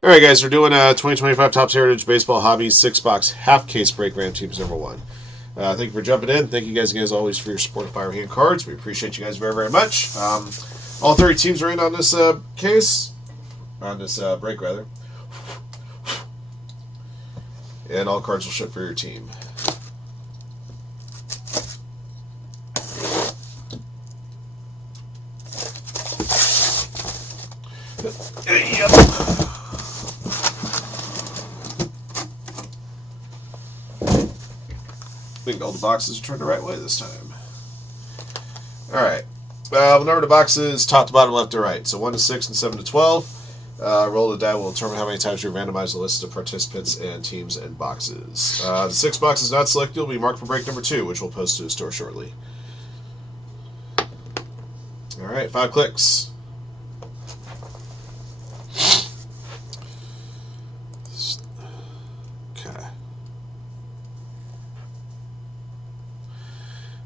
All right, guys, we're doing a 2025 Topps Heritage Baseball Hobbies 6-box half case break. Ram Teams number 1. Thank you for jumping in. Thank you guys again, as always, for your support of Firehand Cards. We appreciate you guys very, very much. All 30 teams are in on this case, on this break, rather. And all cards will ship for your team. Yep. I think all the boxes are turned the right way this time. Alright. We'll number the boxes top to bottom, left to right. So 1 to 6 and 7 to 12. Roll the die will determine how many times you randomize the list of participants and teams and boxes. The 6 boxes not selected will be marked for break number 2, which we'll post to the store shortly. Alright, 5 clicks.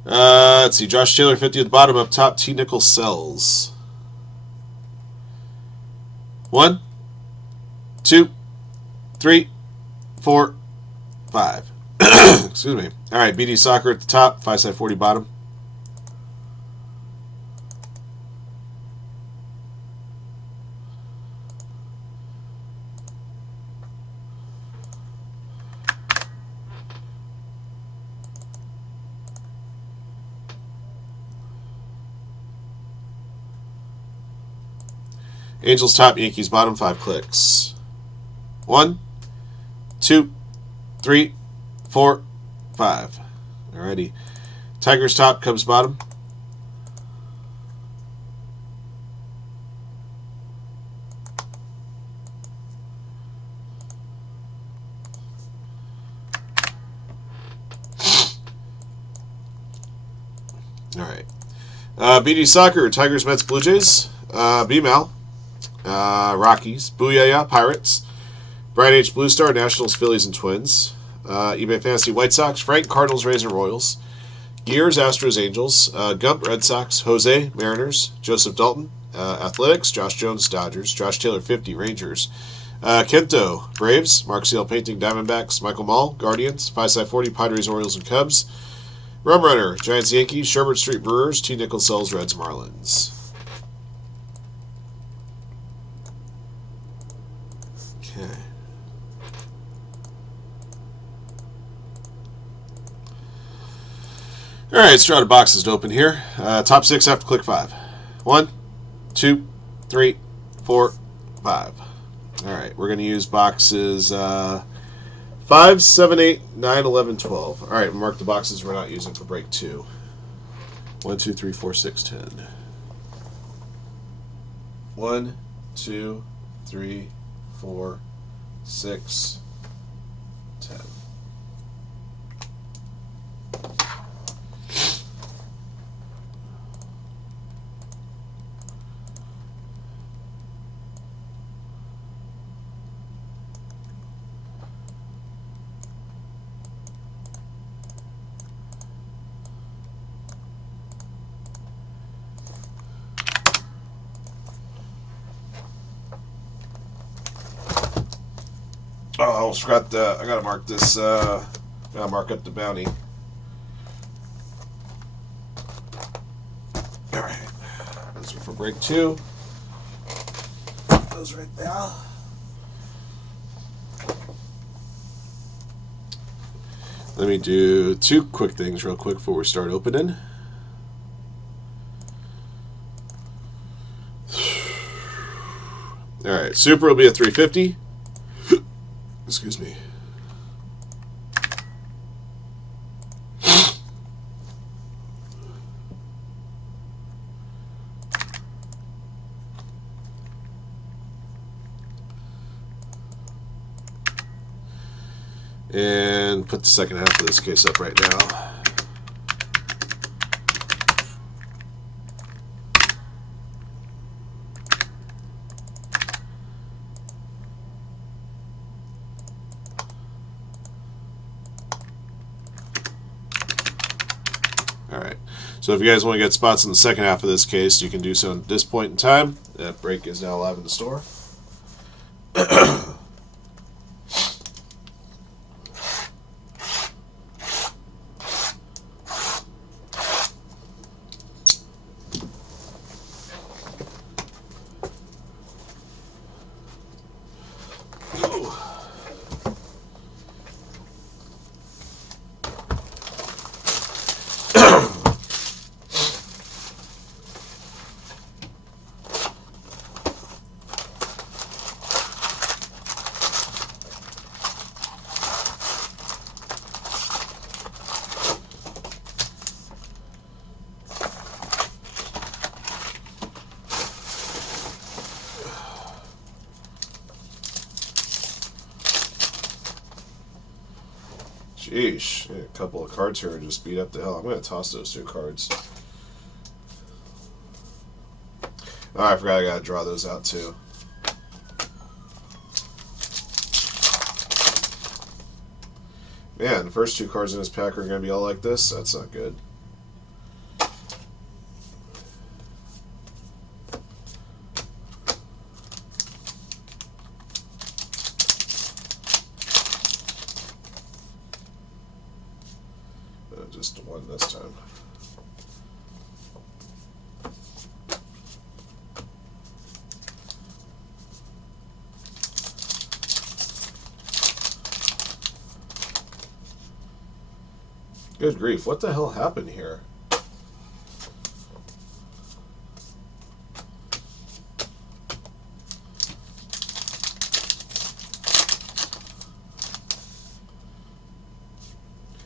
Let's see. Josh Taylor, 50 at the bottom. Up top, T. Nichols sells. 1, 2, 3, 4, 5. Excuse me. All right, BD Soccer at the top. 5-side-40 bottom. Angels top, Yankees bottom, 5 clicks. 1, 2, 3, 4, 5. Alrighty. Tigers top, Cubs bottom. Alright. BD Soccer, Tigers, Mets, Blue Jays. B-Mal. Rockies, Booyah, Pirates, Brian H. Blue Star, Nationals, Phillies, and Twins, eBay Fantasy, White Sox, Frank, Cardinals, Rays, and Royals, Gears, Astros, Angels, Gump, Red Sox, Jose, Mariners, Joseph Dalton, Athletics, Josh Jones, Dodgers, Josh Taylor, 50, Rangers, Kento, Braves, Mark Seal Painting, Diamondbacks, Michael Mall, Guardians, 5-side-40, Padres, Orioles, and Cubs, Rum Runner, Giants, Yankees, Sherbert Street Brewers, T. Nichols sells, Reds, Marlins. Okay. Alright, let's try the boxes to open here. Top 6 after click 5. 1, 2, 3, 4, 5. Alright, we're going to use boxes 5, 7, 8, 9, 11, 12. Alright, we'll mark the boxes we're not using for break 2. 1, 2, 3, 4, 6, 10. 1, 2, 3, 4, 6, 10. Oh, I almost forgot I gotta mark this, gotta mark up the bounty. Alright. Those are for break 2. Those right there. Let me do 2 quick things real quick before we start opening. Alright, Super will be a 350. Excuse me. And put the second half of this case up right now. Alright, so if you guys want to get spots in the second half of this case, you can do so at this point in time. That break is now live in the store. Sheesh. Yeah, a couple of cards here and just beat up the hell. I'm going to toss those 2 cards. Oh, I forgot I got to draw those out too. Man, the first 2 cards in this pack are going to be all like this? That's not good. Just 1 this time. Good grief, what the hell happened here?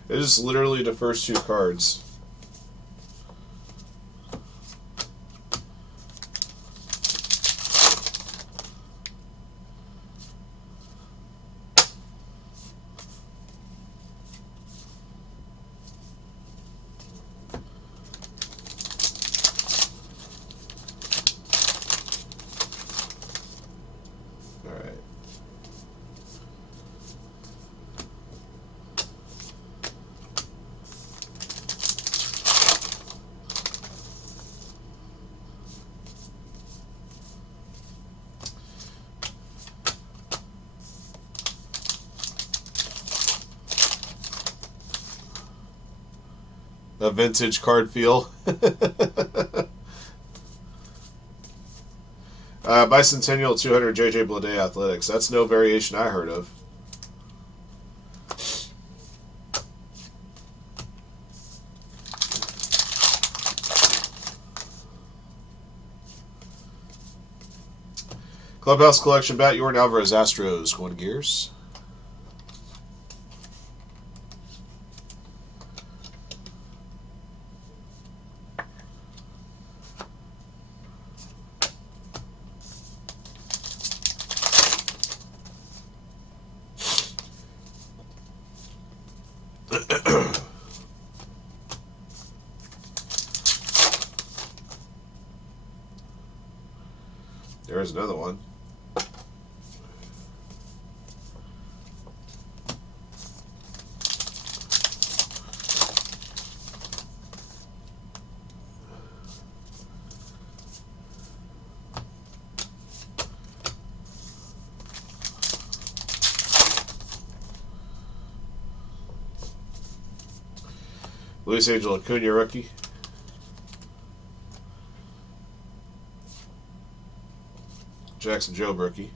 It is literally the first 2 cards. Alright. A vintage card feel. Bicentennial 200 JJ Bleday Athletics. That's no variation I heard of. Clubhouse Collection bat, Yordan Alvarez Astros. Going to Gears. There's another one. Luis Angel Acuna rookie. Jackson Joe rookie.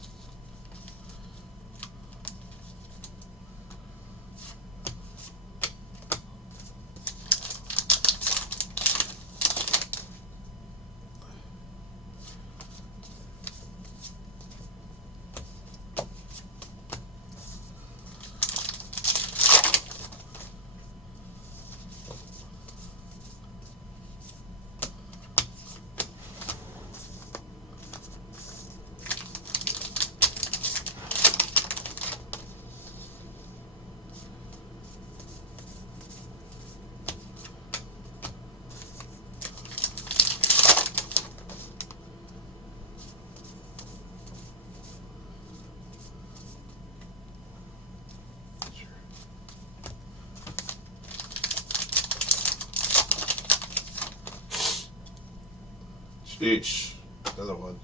Sheesh. Another one.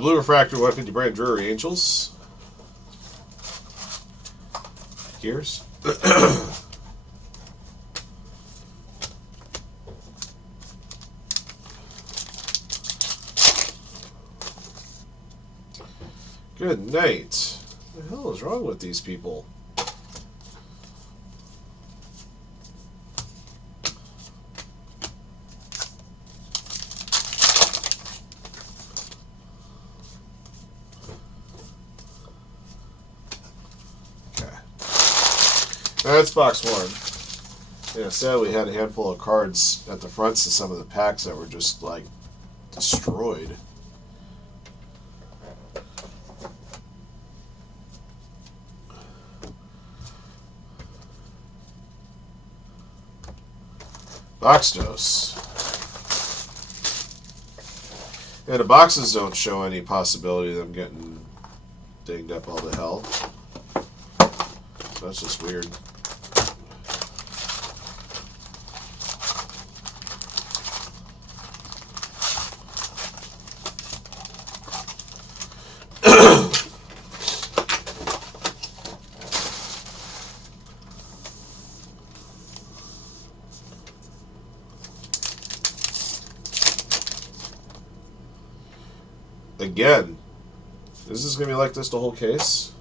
Blue Refractor 150 Brand Drury Angels. Gears. Good night. What the hell is wrong with these people? Okay. That's box one. Yeah, sadly, we had a handful of cards at the fronts of some of the packs that were just, like, destroyed. Box dose. And the boxes don't show any possibility of them getting dinged up all the hell. So that's just weird. Again, this is going to be like this the whole case.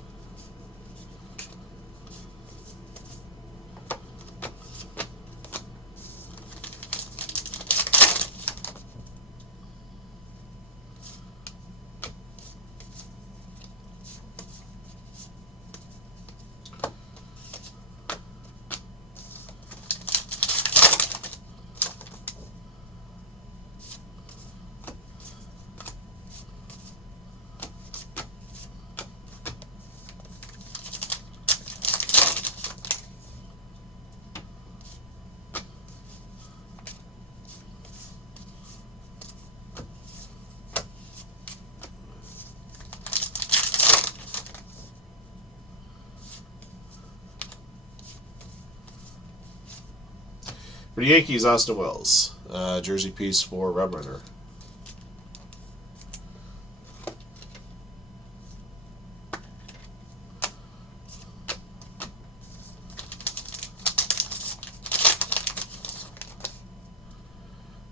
For the Yankees, Austin Wells. Jersey piece for Roadrunner.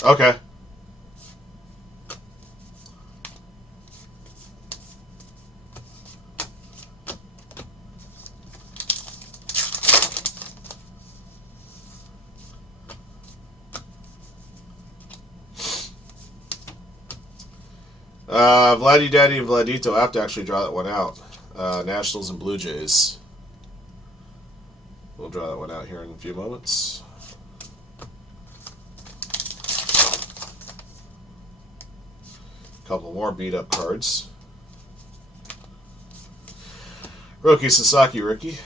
Okay. Vladdy Daddy and Vladito, I have to actually draw that one out. Nationals and Blue Jays. We'll draw that one out here in a few moments. Couple more beat up cards. Roki Sasaki rookie.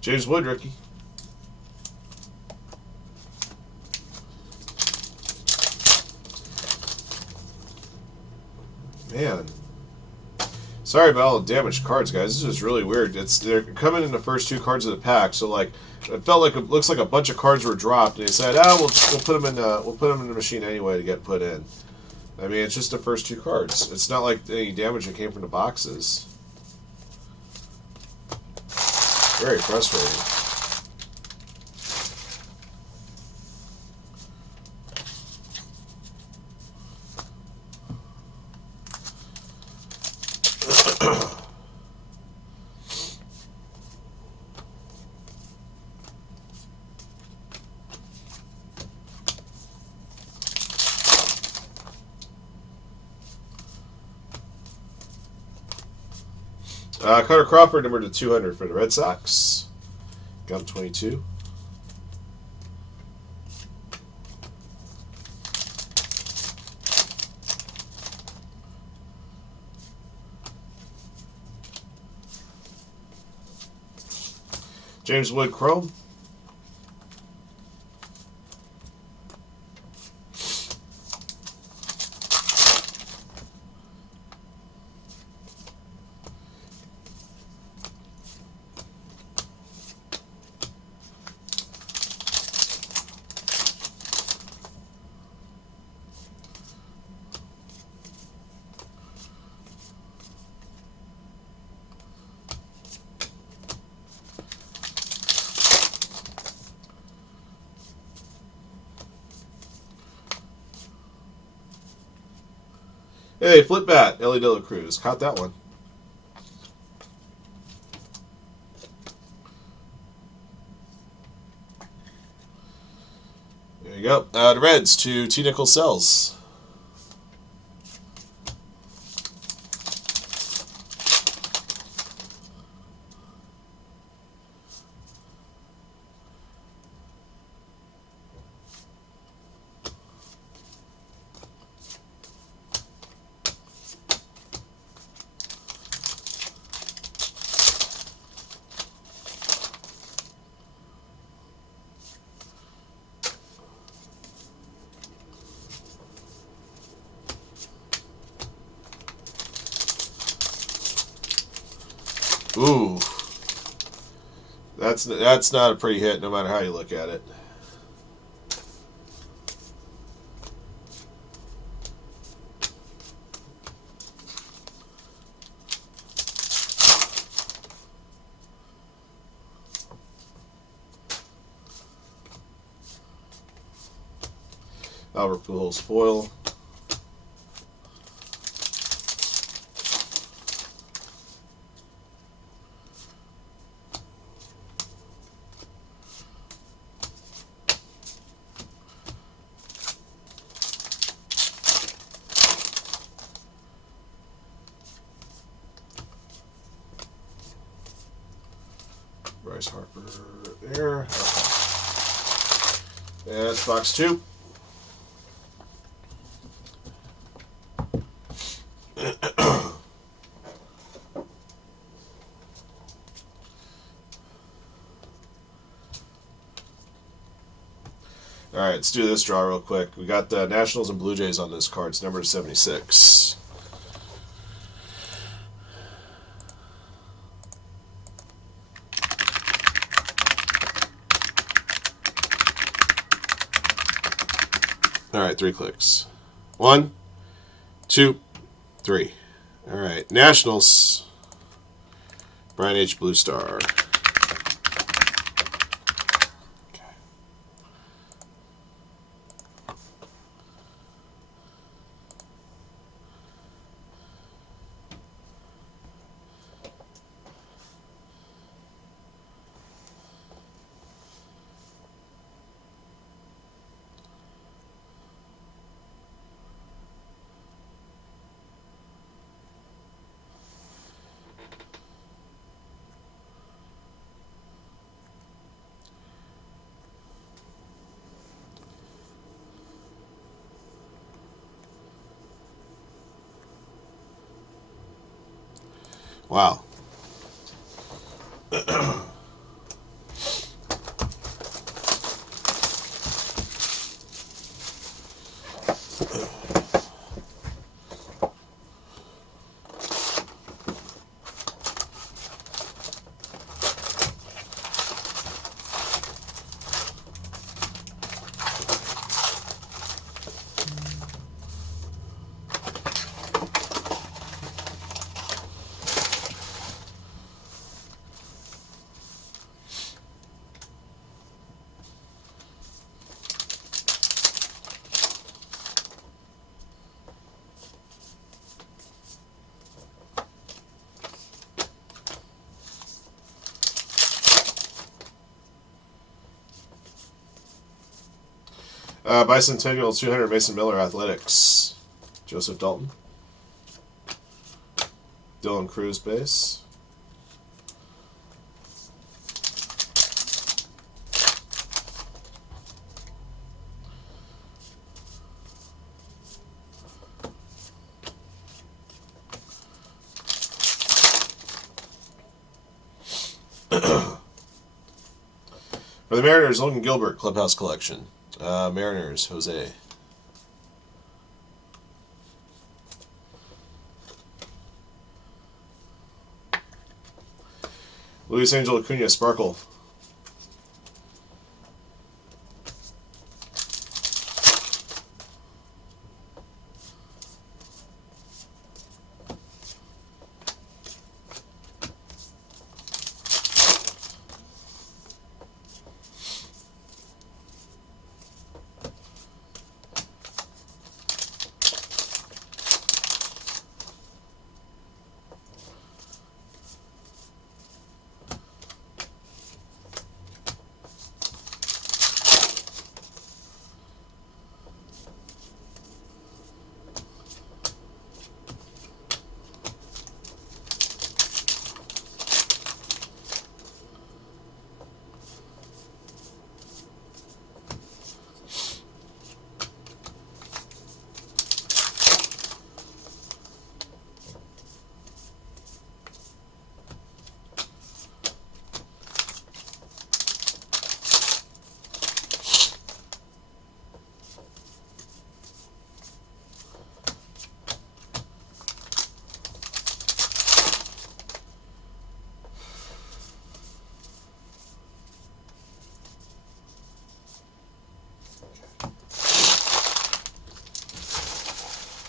James Wood rookie. Man. Sorry about all the damaged cards, guys. This is really weird. They're coming in the first two cards of the pack, so like it felt like it looks like a bunch of cards were dropped, and they said, we'll put them in the machine anyway to get put in. I mean, it's just the first two cards. It's not like any damage that came from the boxes. Very frustrating. Carter Crawford, number to 200 for the Red Sox. Got him 22. James Wood Chrome. Hey, flip bat, Ellie De La Cruz. Caught that one. There you go. The Reds to T. Nickel Sells. Ooh. That's not a pretty hit, no matter how you look at it. Albert Pujols foil. Bryce Harper there. Okay. That's box 2. All right, let's do this draw real quick. We got the Nationals and Blue Jays on this card. It's number 76. All right, 3 clicks. 1, 2, 3. All right, Nationals. Brian H. Blue Star. Wow. Bicentennial 200 Mason Miller Athletics. Joseph Dalton. Dylan Cruz base. For the Mariners, Logan Gilbert, Clubhouse Collection. Mariners, Jose. Luis Angel Acuna, Sparkle.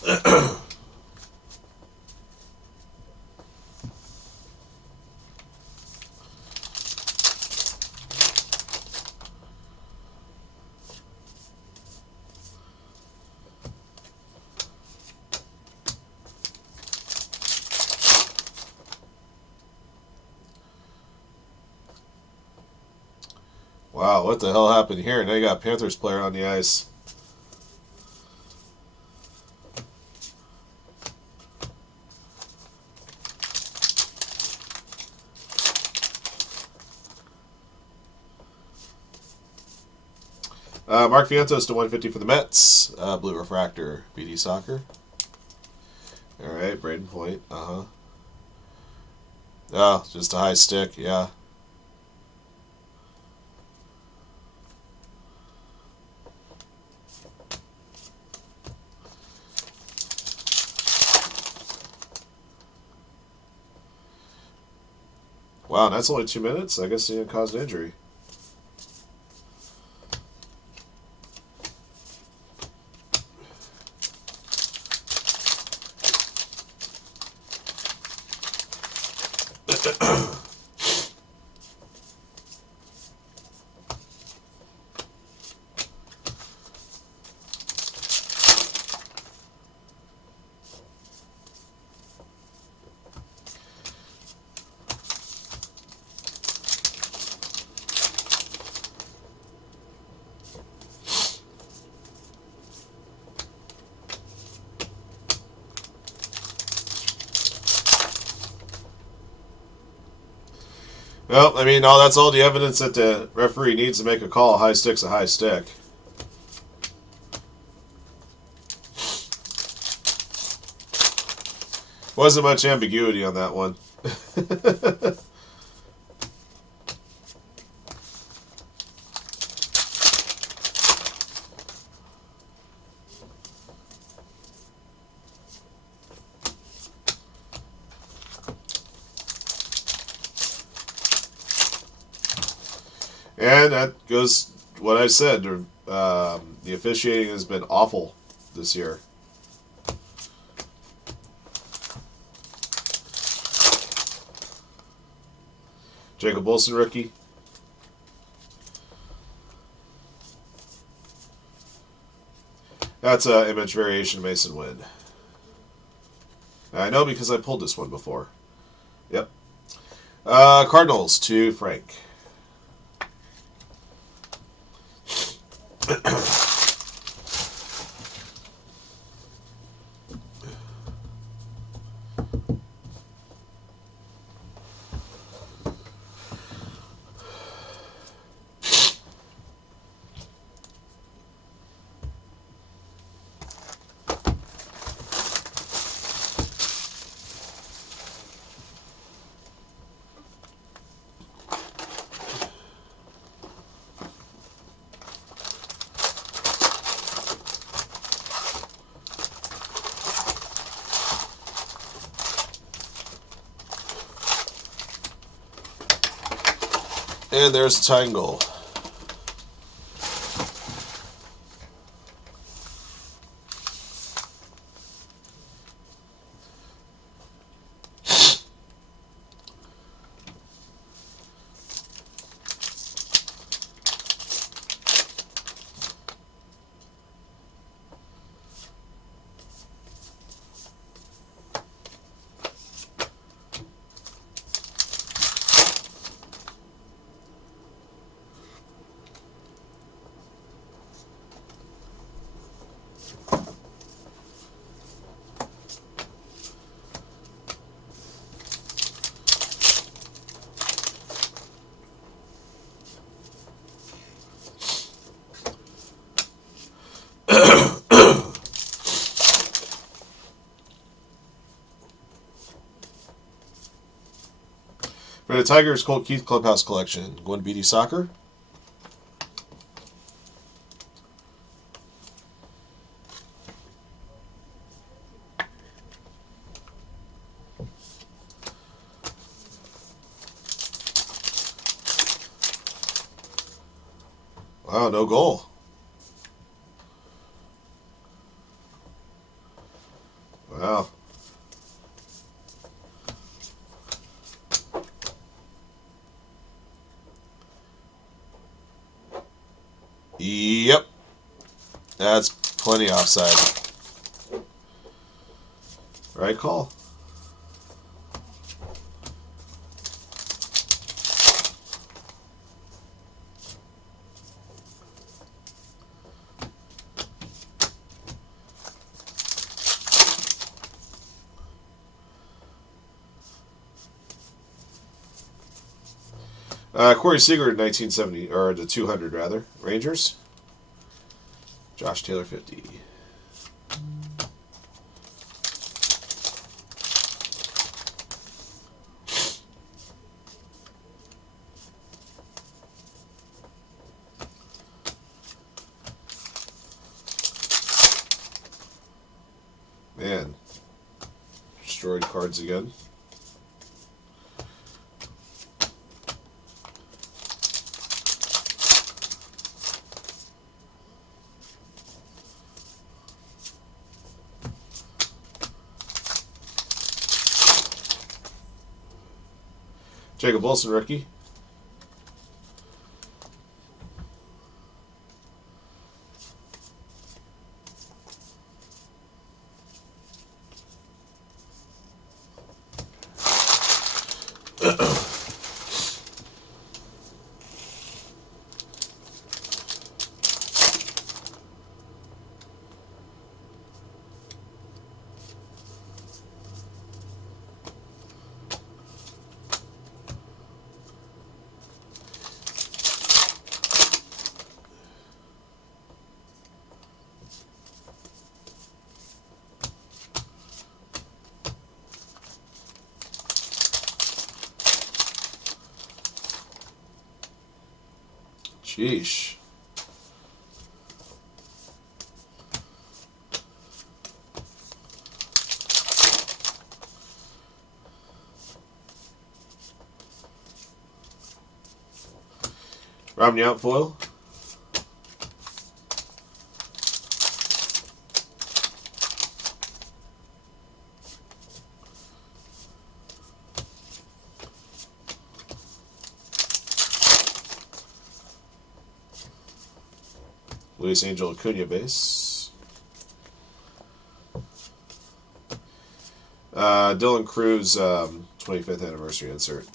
Wow, what the hell happened here? Now you got a Panthers player on the ice. Mark Vientos to 150 for the Mets. Blue Refractor, BD Soccer. All right, Braden Point. Oh, just a high stick, yeah. Wow, that's only 2 minutes? I guess he didn't cause an injury. Well, I mean, that's all the evidence that the referee needs to make a call. High stick's a high stick. Wasn't much ambiguity on that one. And that goes what I said. The officiating has been awful this year. Jacob Wilson, rookie. That's an image variation Mason Wynn. I know because I pulled this one before. Yep. Cardinals to Frank. And there's a tying goal. For the Tigers Colt Keith Clubhouse Collection, going to BD Soccer. Wow, no goal. Yep. That's plenty offside. Right call. Corey Seager, 1970, or the 200 rather. Rangers. Josh Taylor, 50. Man, destroyed cards again. Jacob Wilson, rookie. Sheesh. Romney outfoil. Luis Angel Acuna base. Dylan Cruz 25th anniversary insert.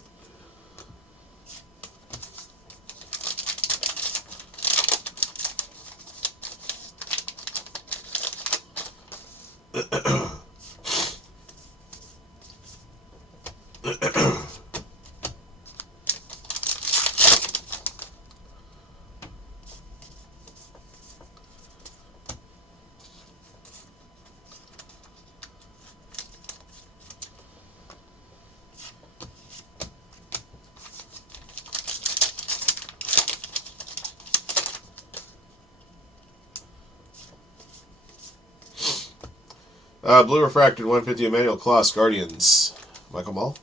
Blue refracted 150 Emmanuel Claus Guardians. Michael Mull.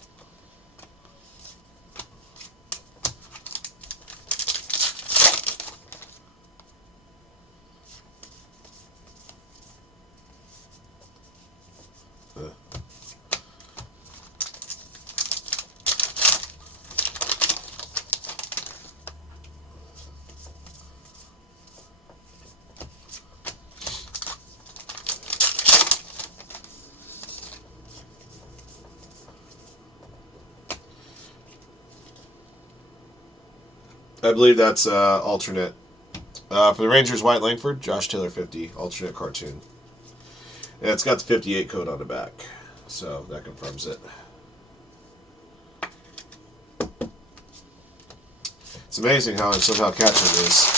I believe that's alternate. For the Rangers, White Langford, Josh Taylor 50, alternate cartoon. And it's got the 58 code on the back, so that confirms it. It's amazing how I'm somehow catching this.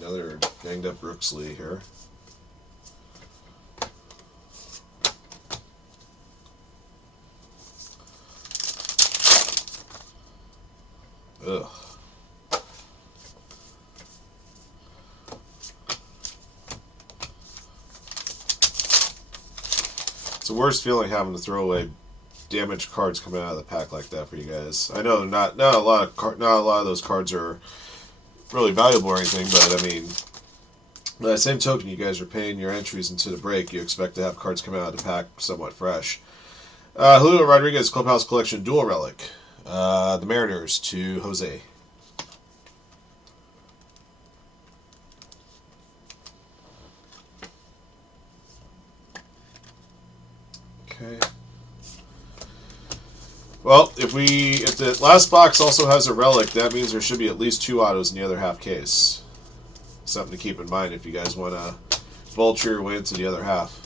Another banged up Brooks Lee here. Ugh. It's the worst feeling having to throw away damaged cards coming out of the pack like that for you guys. I know not a lot of those cards are really valuable or anything, but I mean, by the same token, you guys are paying your entries into the break. You expect to have cards coming out of the pack somewhat fresh. Julio Rodriguez Clubhouse Collection Dual Relic. The Mariners to Jose. Okay. Well, if the last box also has a relic, that means there should be at least 2 autos in the other half case. Something to keep in mind if you guys want to vulture your way into the other half.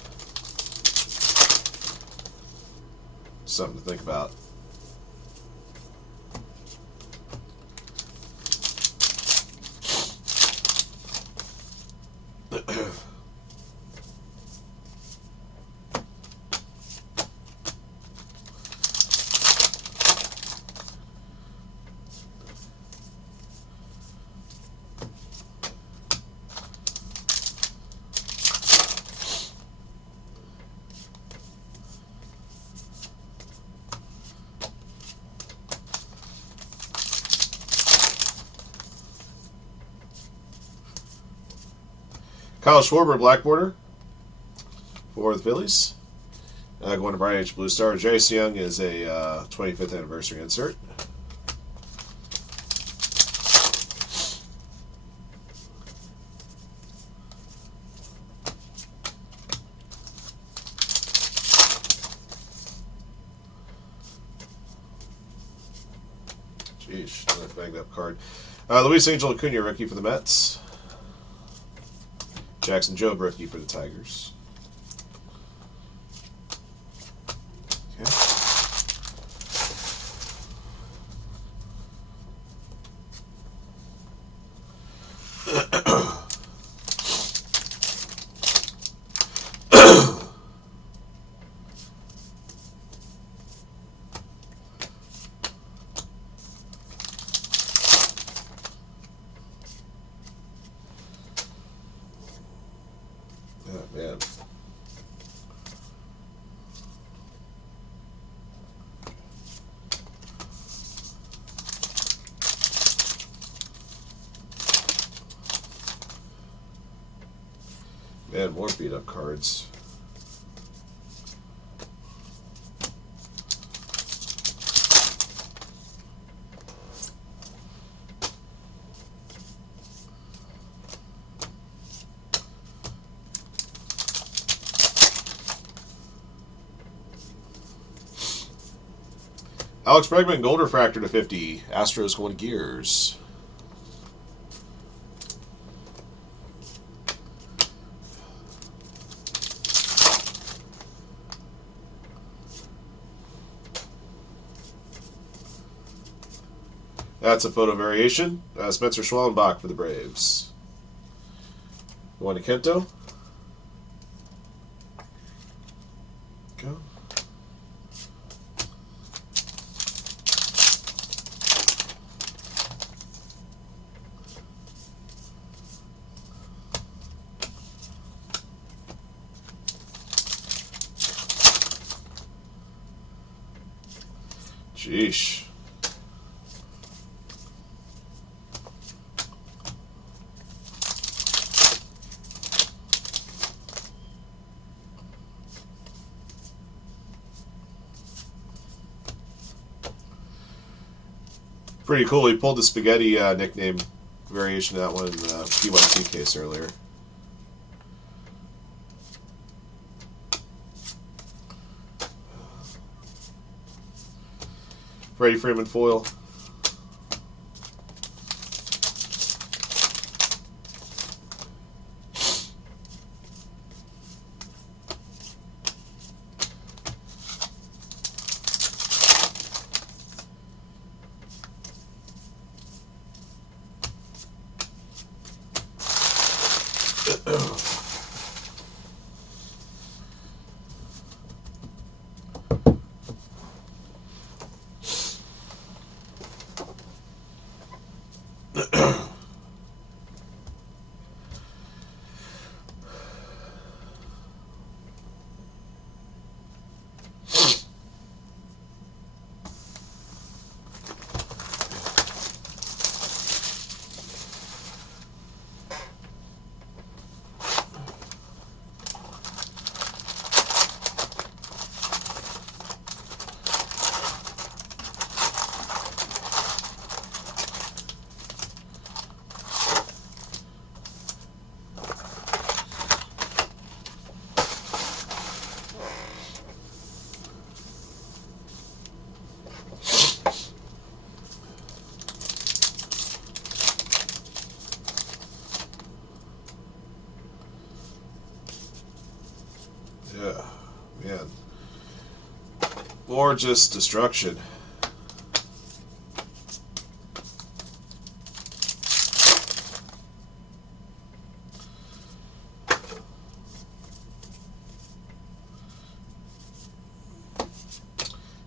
Something to think about. Kyle Schwarber, black border for the Phillies. Going to Brian H. Blue Star. Jace Young is a 25th anniversary insert. Jeez, another banged up card. Luis Angel Acuna, rookie for the Mets. Jackson Jobe, rookie for the Tigers. Oh, man. Man, more beat up cards. Alex Bregman, Gold Refractor to 50. Astros going to Gears. That's a photo variation. Spencer Schwellenbach for the Braves. Going to Kento. Go. Sheesh. Pretty cool. We pulled the spaghetti nickname variation of that one in the PYT case earlier. Freddie Freeman foil. Yeah, man. Or just destruction.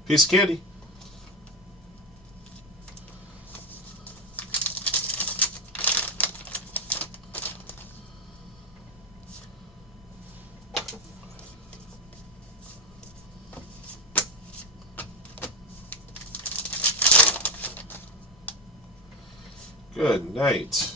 Piece of candy. Good night.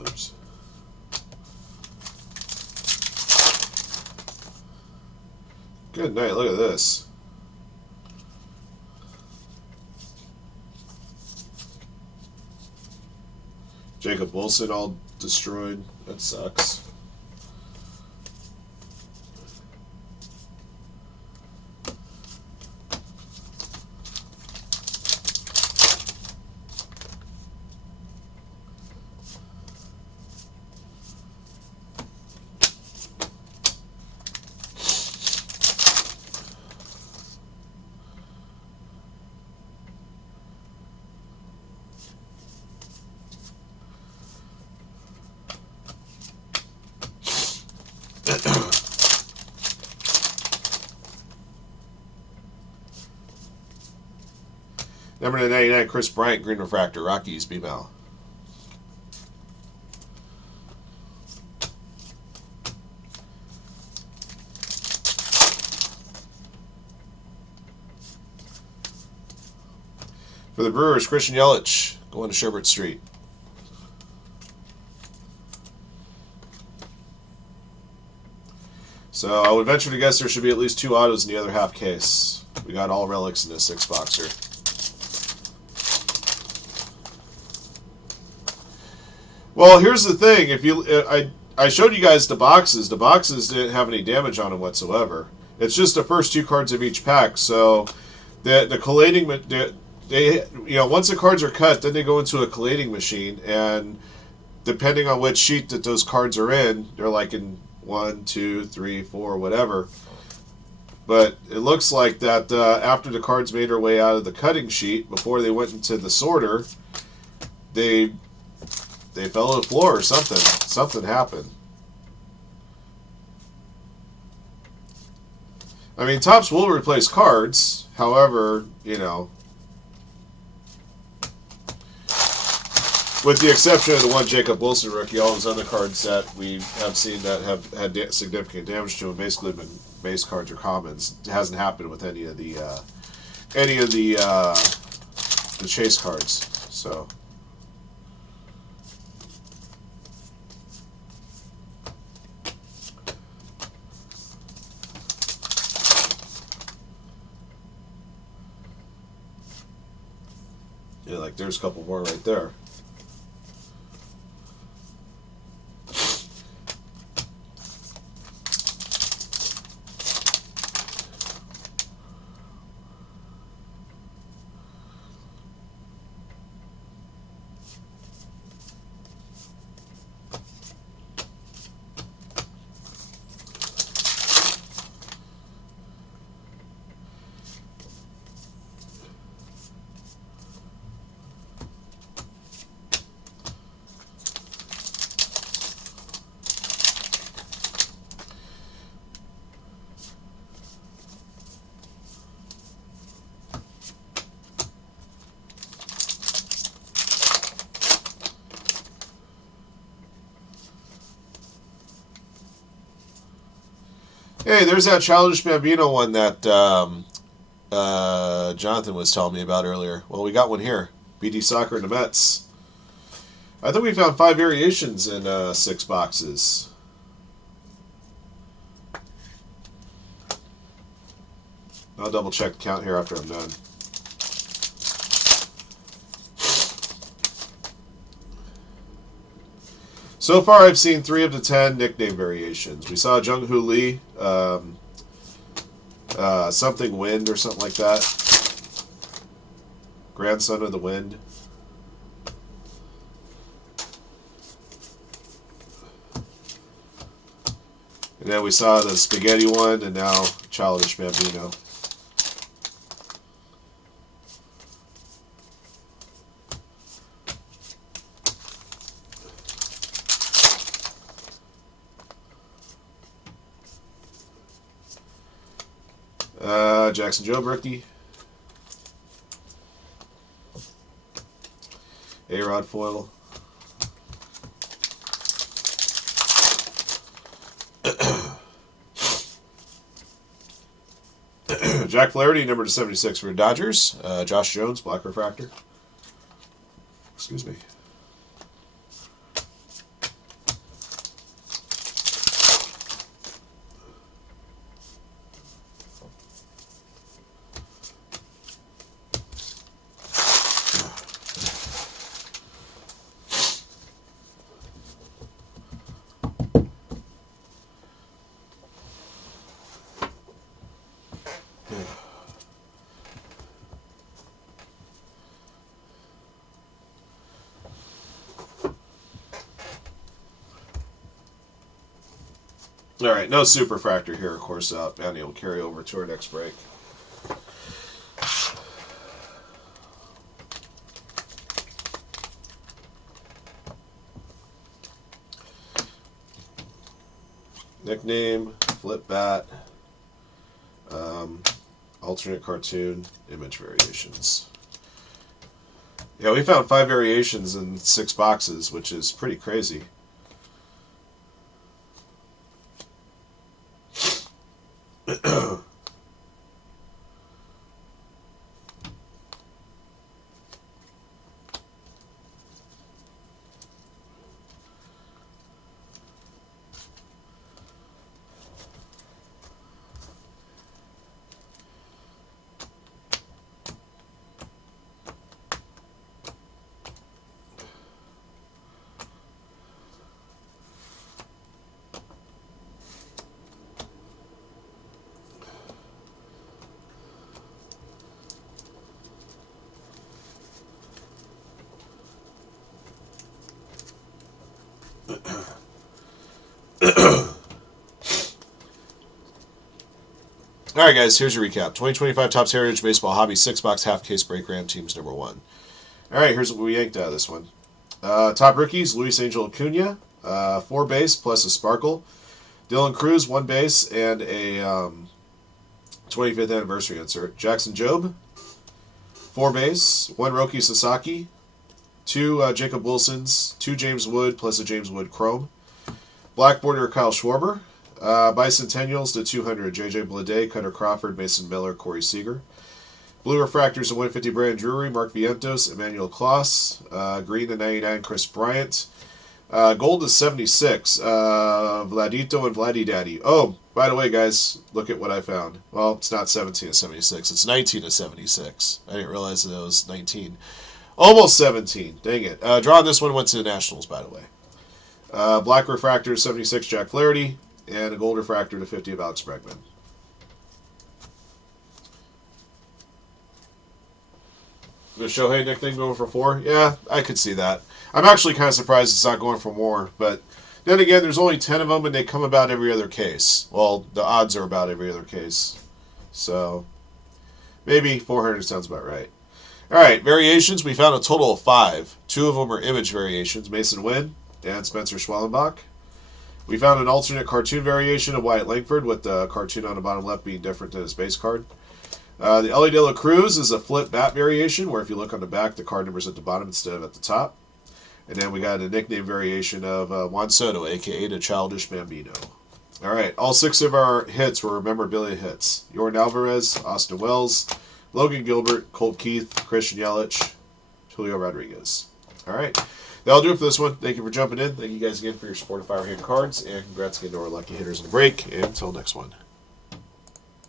Oops. Good night. Look at this. Jacob Wilson all destroyed. That sucks. Number 99, Chris Bryant, Green Refractor, Rockies, B-Mal. For the Brewers, Christian Yelich, going to Sherbert Street. So I would venture to guess there should be at least 2 autos in the other half case. We got all relics in this 6-boxer. Well, here's the thing. If you, I showed you guys the boxes. The boxes didn't have any damage on them whatsoever. It's just the first 2 cards of each pack. So the collating, they once the cards are cut, then they go into a collating machine, and depending on which sheet that those cards are in, they're like in 1, 2, 3, 4, whatever. But it looks like that after the cards made their way out of the cutting sheet, before they went into the sorter, they fell to the floor or something. Something happened. I mean, Topps will replace cards. However, with the exception of the one Jacob Wilson rookie, all those other cards that we have seen that have had significant damage to them basically been base cards or commons. It hasn't happened with any of the chase cards. So. Yeah, like there's a couple more right there. Hey, there's that Childish Bambino one that Jonathan was telling me about earlier. Well, we got one here. BD Soccer and the Mets. I think we found 5 variations in 6 boxes. I'll double check the count here after I'm done. So far, I've seen 3 of the 10 nickname variations. We saw Jung-Hoo Lee, something Wind or something like that. Grandson of the Wind. And then we saw the Spaghetti one, and now Childish Bambino. Jackson Jobe rookie. A-Rod foil. Jack Flaherty, number to 76 for Dodgers. Josh Jones, black refractor. Excuse me. All right, no superfractor here, of course. Bounty will carry over to our next break. Nickname, flip bat, alternate cartoon, image variations. Yeah, we found 5 variations in 6 boxes, which is pretty crazy. All right, guys, here's your recap. 2025 Topps Heritage Baseball Hobby 6-box half-case break ran teams number 1. All right, here's what we yanked out of this one. Top rookies, Luis Angel Acuna, 4 base plus a sparkle. Dylan Cruz, 1 base and a 25th anniversary insert. Jackson Jobe, 4 base, 1 Roki Sasaki, 2 Jacob Wilsons, 2 James Wood plus a James Wood Chrome. Black border Kyle Schwarber. Bicentennials to 200, J.J. Bleday, Cutter Crawford, Mason Miller, Corey Seager. Blue refractors to 150, Brandon Drury, Mark Vientos, Emmanuel Kloss. Green to 99, Chris Bryant. Gold to 76, Vladito and Vladdy Daddy. Oh, by the way, guys, look at what I found. Well, it's not 17 to 76, it's 19 to 76. I didn't realize that it was 19. Almost 17, dang it. Drawing this one went to the Nationals, by the way. Black refractor 76, Jack Flaherty. And a gold refractor to 50 of Alex Bregman. The Shohei nickname going for 4? Yeah, I could see that. I'm actually kind of surprised it's not going for more, but then again, there's only 10 of them, and they come about every other case. Well, the odds are about every other case. So, maybe 400 sounds about right. Alright, variations. We found a total of 5. 2 of them are image variations. Mason Wynn and Spencer Schwellenbach. We found an alternate cartoon variation of Wyatt Langford, with the cartoon on the bottom left being different than his base card. The Elly De La Cruz is a flip bat variation, where if you look on the back, the card number's at the bottom instead of at the top. And then we got a nickname variation of Juan Soto, a.k.a. the Childish Bambino. All right, all 6 of our hits were memorabilia hits. Yordan Alvarez, Austin Wells, Logan Gilbert, Colt Keith, Christian Yelich, Julio Rodriguez. All right, that'll do it for this one. Thank you for jumping in. Thank you guys again for your support of Firehand Cards, and congrats again to our lucky hitters in the break. And until next one.